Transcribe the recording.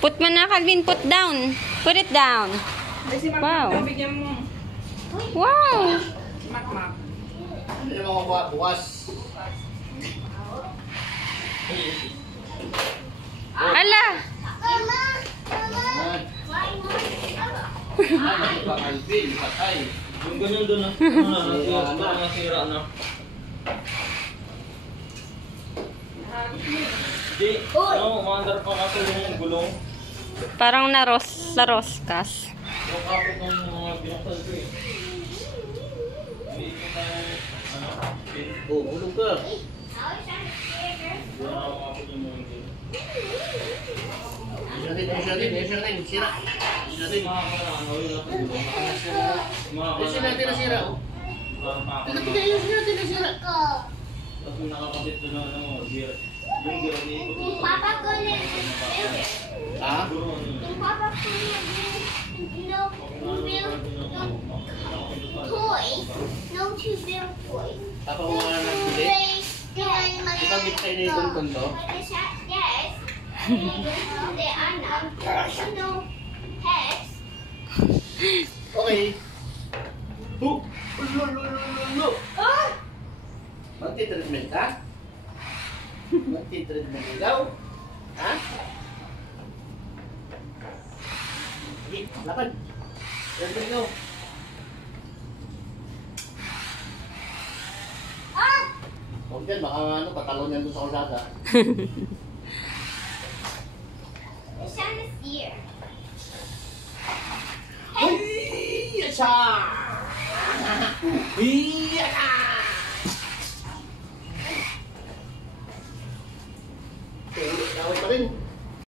Put mo na, Calvin. Put down. Put it down. Wow. Wow. Hindi naman ako bukas. Ala. Alvin, patay. Yung ganyan doon na. Nasira na. Di, maandar pa kasi yung gulong. Parang naroskas. Yung kapit ng mga binuksan ko eh. Hindi ko tayo, pin. Oh, bulong ka. Hindi na ako kapit yung mga gulong. Natin. Sira. Natin. Natin nasira. Tiga-tiga yung natin nasira. Tapos yung nakakabit doon na yung gear dito. Papa ko na Ha? yung papa ko na toys. No to build toys. Papa mo nga nagbili. Ikaw gift kayo na yung kondo? Yes. They are not. No pets. Okay. Lo. Magti-treatment ka? Magti-treatment ikaw? Ha? Sige, lapad. Treatment ikaw. Huwag yan, baka patalon yan doon sa kalsada. The sun is here. Ay! Yasa! Yasa! Kawin pa rin.